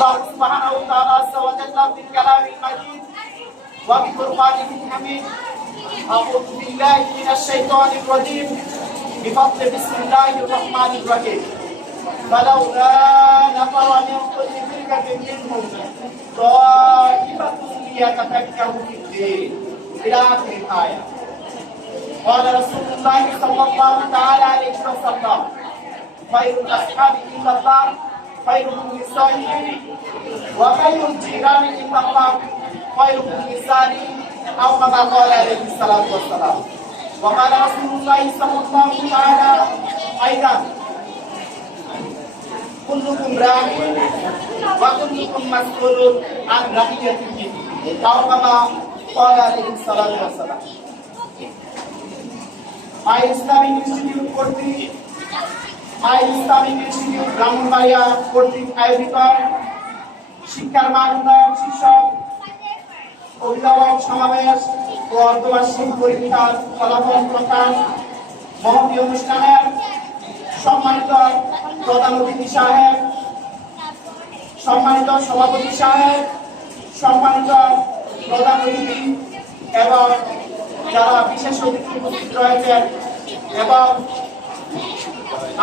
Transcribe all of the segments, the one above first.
الله سبحانه وتعالى عز وجل في الكلام المجيد وبقرآنه الحميد. أعوذ بالله من الشيطان الرجيم بفضل بسم الله الرحمن الرحيم. فلولا نفر من كل فرقة منهم طائفة ليتفكروا في الدين إلى آخر الآية. قال رسول الله صلى الله تعالى عليه وسلم خير الأصحاب عند الله خيرهم للصالحين وخير الجيران عند الله خيرهم للسالي أو كما قال عليه الصلاة والسلام. وقال رسول الله صلى الله تعالى أيضا كلكم راع وكلكم مسؤول عن رعيته أو كما قال عليه الصلاة والسلام. Islamic institute কর্তৃক Islamic institute Brahmanbaria কর্তৃক আয়োজিত শিক্ষার মান উন্নয়ন শীর্ষক অভিভাবক সমাবেশ ও অর্ধবার্ষিক পরীক্ষার ফলাফল প্রকাশ মহতী অনুষ্ঠানের সম্মানিত প্রধান অতিথি সাহেব, সম্মানিত সভাপতি সাহেব, সম্মানিত প্রধান অতিথি এবং যারা বিশেষ অতিথি উপস্থিত রয়েছেন এবং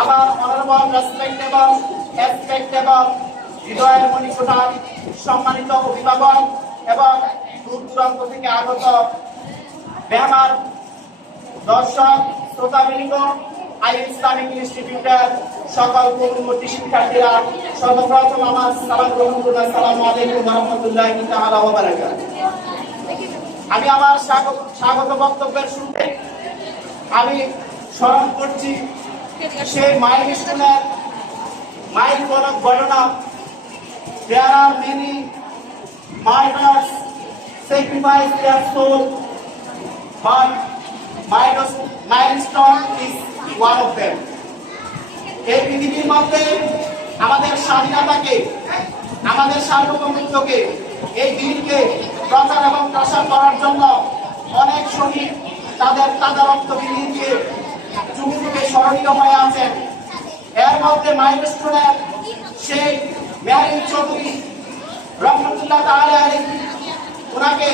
আমার অনারেবল রেসপেক্টেবল হৃদয়ের মণিকোঠার সম্মানিত অভিভাবক এবং দূর দূরান্ত থেকে আগত মেহমান দর্শক শ্রোতাবৃন্দ, ইসলামিক ইনস্টিটিউটের সকল পূর্ববর্তী শিক্ষার্থীরা, সর্বপ্রথম আমার সালাম গ্রহণ করুন। আসসালামু আলাইকুম ওয়া রাহমাতুল্লাহি তাআলা ওয়া বারাকাতুহু। আমি আমার স্বাগত বক্তব্যের শুরুতে আমি স্মরণ করছি সেই মাইলস্টোনের মাইল ফলক ঘটনা। There are many martyrs sacrifice their soul, but milestone is one of them. এই পৃথিবীর মধ্যে আমাদের স্বাধীনতাকে, আমাদের সার্বভৌমত্বকে, এই দিনকে প্রচার এবং প্রসার করার জন্য অনেক শহীদ তাদের তাজা রক্ত বিলিয়ে দিয়ে যুগে যুগে স্মরণীয় হয়ে আছেন। এর মধ্যে মাইলস্টোনের সেই মেহরিন চৌধুরী রহমতুল্লাহ তাআলা আলাইহি, ওনাকে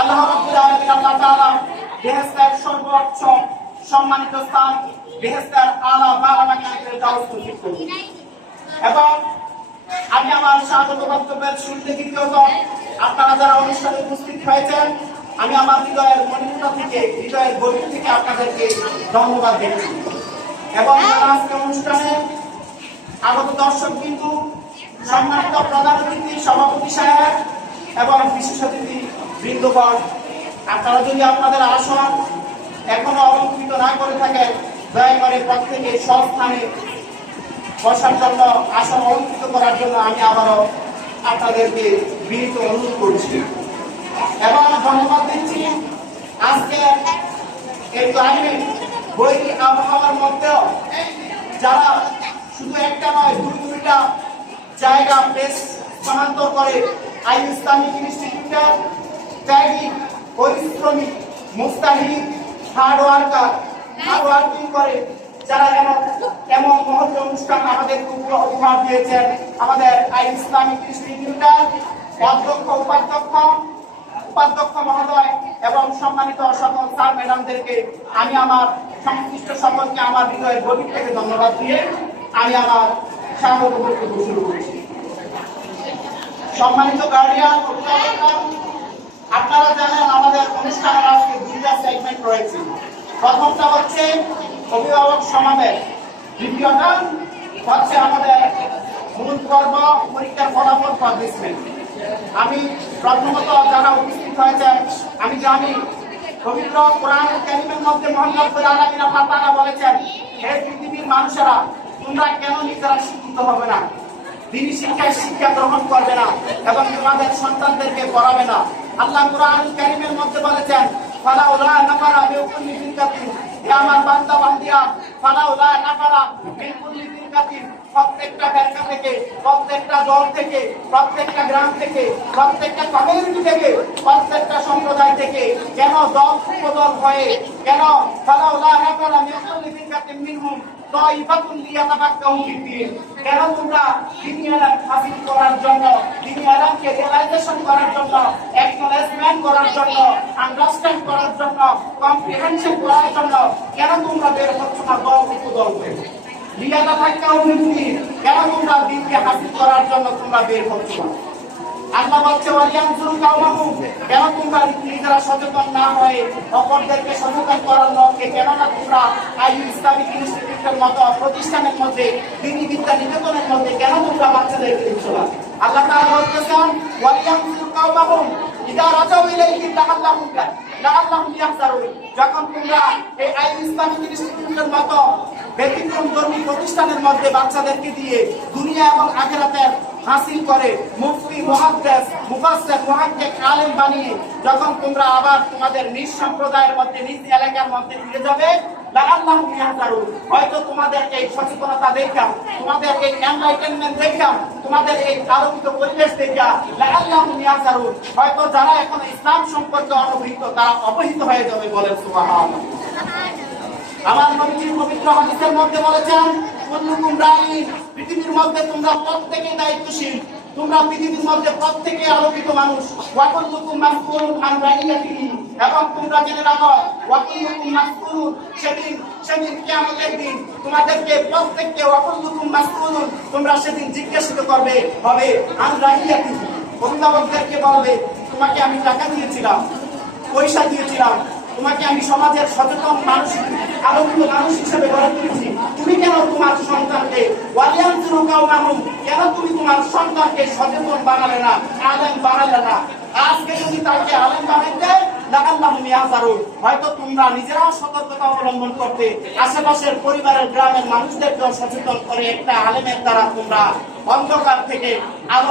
আল্লাহ রাব্বুল আলামিন আল্লাহ তাআলা বেহেশতের সর্বোচ্চ সম্মানিত স্থান বেহেশতের আলা বারাকাতের দাওয়াত নসিব করুন। এবং আমি আমার স্বাগত বক্তব্যের শুরুতে দ্বিতীয়ত আপনারা যারা অনুষ্ঠানে উপস্থিত হয়েছেন, আমি আমার হৃদয়ের মণিকোঠা থেকে, হৃদয়ের গভীর থেকে আপনাদেরকে ধন্যবাদ দিচ্ছি। এবং আজকে অনুষ্ঠানে আগত দর্শক বিন্দু, সম্মানিত প্রধান অতিথি, সভাপতি সাহেব এবং বিশেষ অতিথি বৃন্দগণ, আপনারা যদি আপনাদের আসন এখনো অলঙ্কৃত না করে থাকেন, দয়া করে প্রত্যেকে স্বস্থানে বসার জন্য, আসন অলঙ্কৃত করার জন্য আমি আবারও আপনাদেরকে বিনীত অনুরোধ করছি এবং ধন্যবাদ দিচ্ছি। আজকে এই ক্লাইমেট বৈরী আবহাওয়ার মধ্যেও যারা শুধু একটা নয় দুইটা জায়গা প্লেস স্থানান্তর করে ইসলামিক ইনস্টিটিউটের ত্যাগী, পরিশ্রমী, মুস্তাহিদ, হার্ড ওয়ার্কিং করে যারা এমন মহৎ অনুষ্ঠান আমাদেরকে উপহার দিয়েছেন, আমাদের ইসলামিক ইনস্টিটিউটের অধ্যক্ষ, উপাধ্যক্ষ মহোদয় এবং সম্মানিত সকল স্যার ম্যাডামদেরকে আমি আমার সংশ্লিষ্ট সকলকে আমার হৃদয়ের গভীর থেকে ধন্যবাদ দিয়ে আমি আমার স্বাগত বক্তব্য শুরু করছি। সম্মানিত গার্ডিয়ান, আপনারা জানেন আমাদের অনুষ্ঠানের আজকে দুইটা সেগমেন্ট রয়েছে। প্রথমটা হচ্ছে অভিভাবক সমাবেশ, দ্বিতীয়টা হচ্ছে আমাদের মূল পর্ব পরীক্ষার ফলাফল পাবলিশমেন্ট। আমি প্রথমত যারা উপস্থিত হয়েছেন, আমি জানি পবিত্র কোরআন কারীমের মধ্যে মহান রব্বুল আলামিন আল্লাহ তাআলা বলেছেন, হে পৃথিবীর মানুষেরা, তোমরা কেন নিজেরা শিক্ষিত হবে না, দিনী শিক্ষায় শিক্ষা গ্রহণ করবে না এবং তোমাদের সন্তানদেরকে পড়াবে না। আল্লাহ কোরআন কারীমের মধ্যে বলেছেন, ফালাউলা নাফারা বিকুল্লি ফিরকাতিন, হে আমার বান্দা বান্দিরা, ফালাউলা নাফারা বিকুল্লি ফিরকাতিন, প্রত্যেকটা ফেরকা থেকে, প্রত্যেকটা দল থেকে, প্রত্যেকটা গ্রাম থেকে, প্রত্যেকটা কমিউনিটি থেকে, প্রত্যেকটা সম্প্রদায় থেকে কেন দল উপদল হয়ে, কেন ফালাউলা নাফারা বিকুল্লি ফিরকাতিন মিনহুম তাইফাতুন লিয়াতাফাক্কাহু ফিদ্দীন। কেন তোমরা দ্বীনি ইলম হাসিল করার জন্য, দ্বীনি ইলমকে রিয়ালাইজেশন করার জন্য, অ্যাকনলেজমেন্ট করার জন্য, আন্ডারস্ট্যান্ড করার জন্য, কম্প্রিহেনশন করার জন্য কেন তোমরা বের হচ্ছ না দল করে? লিয়াতাফাক্কাহু ফিদ্দীন, কেন তোমরা দ্বীনকে হাসিল করার জন্য তোমরা বের হচ্ছ না? আল্লাহ বলছে ওয়ালিয়ানজুরু কাওমাহুম, কেন তোমরা নিজেরা সচেতন না হয়ে অপরদেরকে সচেতন করার লক্ষ্যে কেন না তোমরা ইসলামিক ইনস্টিটিউটের মতো প্রতিষ্ঠানের মধ্যে দ্বীনি বিদ্যা নিকেতনের মধ্যে কেন তোমরা বাচ্চাদেরকে দিচ্ছ না? আল্লাহ তাআলা বলতেছেন ওয়ালিয়ানজুরু কাওমাহুম ইদা রাজাউ ইলাইহিম লাআল্লাহুম ইয়াহযারুন, যখন তোমরা এই ইসলামিক ইনস্টিটিউটের মতো ব্যতিক্রমধর্মী প্রতিষ্ঠানের মধ্যে বাচ্চাদেরকে দিয়ে দুনিয়া এবং আখিরাতের হাসিল করে মুফতি মুহাদ্দিস মুফাসসির মুহাক্কিক আলেম বানিয়ে যখন তোমরা আবার তোমাদের নিজ সম্প্রদায়ের মধ্যে নিজ এলাকার মধ্যে ফিরে যাবে, লাআল্লাহুম ইয়াহযারুন, হয়তো তোমাদের এই সচেতনতা দেখা, তোমাদের এই এনলাইটেনমেন্ট দেখা, তোমাদের এই আলোকিত পরিবেশ দেখা লাআল্লাহুম ইয়াহযারুন, হয়তো যারা এখন ইসলাম সম্পর্কে অনভিজ্ঞ তারা অবহিত হয়ে যাবে। বলেন সুবহানাল্লাহ। আমার নবীজি পবিত্র হাদিসের মধ্যে বলেছেন কুল্লুকুম রাঈন, পৃথিবীর মধ্যে তোমরা প্রত্যেকেই দায়িত্বশীল, তোমরা পৃথিবীর মধ্যে প্রত্যেকে আলোকিত মানুষ। ওয়া কুল্লুকুম মাসউলুন আন রাইয়াতিহি, এবং তোমরা জেনে রাখো ওয়া কুল্লুকুম মাসউলুন, সেদিন কিয়ামতের দিন তোমাদেরকে প্রত্যেককে ওয়া কুল্লুকুম মাসউলুন, তোমরা সেদিন জিজ্ঞাসিত করবে হবে আন রাইয়াতিহি, অভিভাবকদেরকে বলবে তোমাকে আমি টাকা দিয়েছিলাম, পয়সা দিয়েছিলাম, তোমাকে আমি সমাজের সচেতন মানুষ, আলোকিত মানুষ হিসেবে গড়ে তুলেছি, তুমি কেন তোমার সন্তানকে ওয়ালিয়ানজুরু কাওমাহুম, কেন তুমি তোমার সন্তানকে সচেতন বানালে না, আলেম বানালে না? আজকে যদি তাকে আলেম বানাইতে লাআল্লাহুম ইয়াহযারুন, হয়তো তোমরা নিজেরাও সতর্কতা অবলম্বন করতে, আশেপাশের পরিবারের গ্রামের মানুষদেরকেও সচেতন করে একটা আলেমের দ্বারা তোমরা অন্ধকার থেকে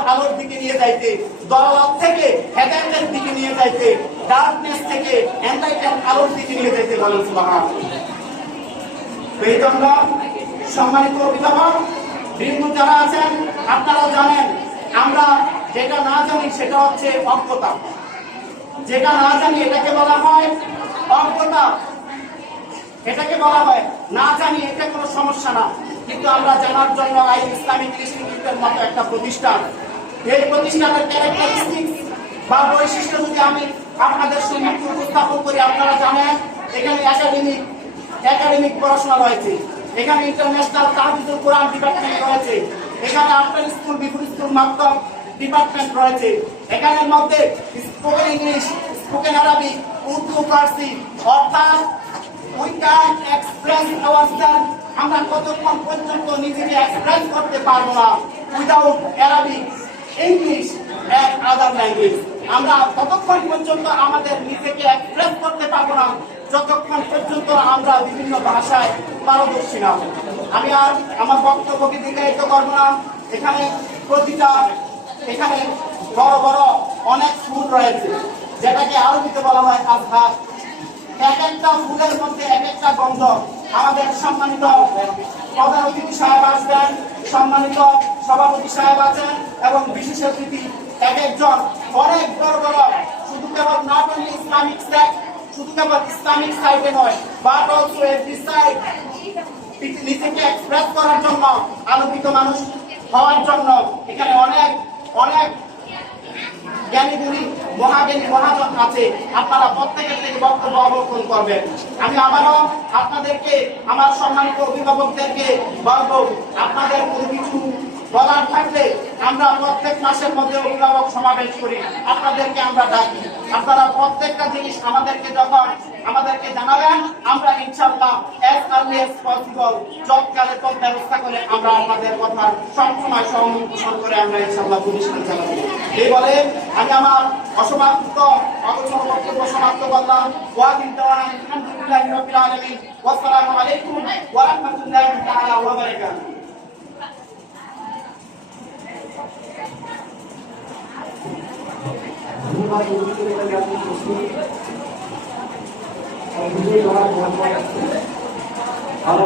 আলোর দিকে নিয়ে যাইতে, দলাল থেকে হেদায়েতের দিকে নিয়ে যাইতে, ডার্কনেস থেকে এনলাইটেন আলোর দিকে নিয়ে যাইতে। বলেন সুবহানাল্লাহ। বেতনরা সম্মানিত অভিভাবক বৃন্দ যারা আছেন, আপনারা জানেন আমরা যেটা না জানি সেটা হচ্ছে অজ্ঞতা, যেটা না জানি এটাকে বলা হয় অজ্ঞতা, এটাকে বলা হয় না জানি, এটা কোনো সমস্যা না। কিন্তু আমরা জানার জন্য ইসলামিক ইনস্টিটিউটের মতো একটা প্রতিষ্ঠান, এই প্রতিষ্ঠানের ক্যারেক্টারিস্টিক্স বা বৈশিষ্ট্য যদি আমি আপনাদের সম্মুখে উপস্থাপন করি, আপনারা জানেন এখানে একাডেমিক পড়াশোনা রয়েছে, এখানে ইন্টারন্যাশনাল তাহফিজুল কোরআন ডিপার্টমেন্ট রয়েছে, এখানে আফটার স্কুল বিফোর স্কুল মাকতাব ডিপার্টমেন্ট রয়েছে, এখানের মধ্যে স্পোকেন ইংলিশ, স্পোকেন আরবি, উর্দু, ফার্সি, অর্থাৎ উই ক্যান এক্সপ্রেস আওয়ারসেলফ, আমরা কতক্ষণ পর্যন্ত নিজেকে এক্সপ্রেস করতে পারবো না without Arabic, English and other language, আমরা ততক্ষণ পর্যন্ত আমাদের নিজেকে এক্সপ্রেস করতে পারবো না যতক্ষণ পর্যন্ত আমরা বিভিন্ন ভাষায় পারদর্শী না। আমি আর আমার বক্তব্যকে দীর্ঘায়িত করবো না। এখানে বড় বড় অনেক ফুল রয়েছে, যেটাকে আরবিতে বলা হয় আজহার। এক একটা ফুলের মধ্যে এক একটা গন্ধ। আমাদের সম্মানিত প্রধান অতিথি সাহেব আসবেন, সম্মানিত সভাপতি সাহেব আছেন, এবং বিশেষ অতিথি এক একজন অনেক বড় বড়, শুধু কেবল নট অনলি ইসলামিক সাইট, শুধু কেবল ইসলামিক সাইটে নয়, বাট অলসো এভরি সাইট, নিজেকে এক্সপ্রেস করার জন্য, আলোকিত মানুষ হওয়ার জন্য এখানে অনেক অনেক জ্ঞানী গুণী মহাজ্ঞানী মহাজন আছে। আপনারা প্রত্যেকের থেকে বক্তব্য অবলম্বন করবেন। আমি আবারও আপনাদেরকে, আমার সম্মানিত অভিভাবকদেরকে বলবো, আপনাদের কোনো কিছু বলার থাকলে আমরা প্রত্যেক মাসের মধ্যে অভিভাবক সমাবেশ করি, আপনাদেরকে আমরা ডাকি। আপনারা প্রত্যেকটা জিনিস আমাদেরকে জানাবেন, আমরা ইনশাআল্লাহ as early as possible যৎকালে তৎ ব্যবস্থা করে আমরা আপনাদের কথা সবসময় সহমত পোষণ করে আমরা ইনশাআল্লাহ প্রতিষ্ঠান চালাবো। এই বলে আমি আমার অসমাপ্ত অগোচর বক্তব্য সমাপ্ত করলাম। ওয়া বিদাওয়ানা আলহামদুলিল্লাহি রাব্বিল আলামিন। ওয়াসসালামু আলাইকুম ওয়া রাহমাতুল্লাহি তাআলা ওয়া বারাকাতুহু। और